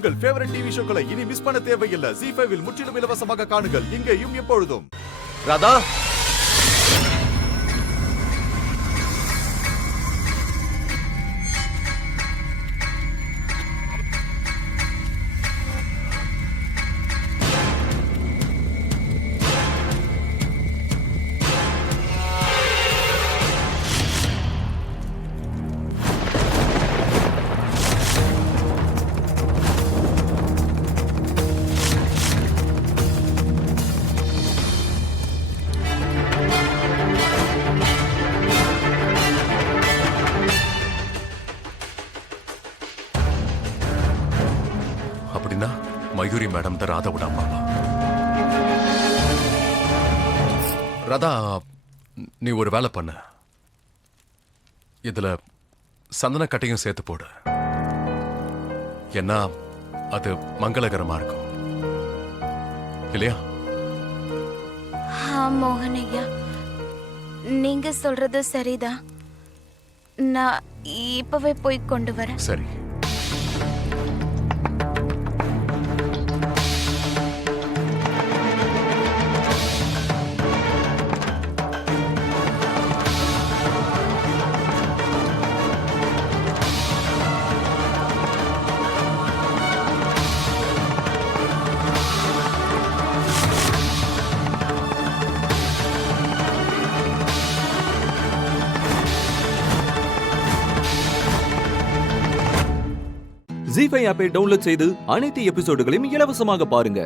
உங்கள் favourite TV ஷோக்களை இனி miss பண்ண தேவையில்லை. ZEE5 இல் முற்றிலும் இலவசமாக காணுங்கள். இங்கேயும் எப்பொழுதும். ராதா, அப்படின்னா மயூரி மேடம் தான் ராதாவோட அம்மாவா? ராதா, நீ ஒரு வேலை பண்ண, இதுல சந்தன கட்டையும் சேர்த்து போடு. ஏன்னா அது மங்களகரமா இருக்கும் இல்லையா? மோகன் ஐயா, நீங்க சொல்றது சரிதான். நான் இப்பவே போய் கொண்டு வரேன். சரி. ZEE5 ஆப்பை டவுன்லோட் செய்து அனைத்து எபிசோடுகளையும் இலவசமாக பாருங்க.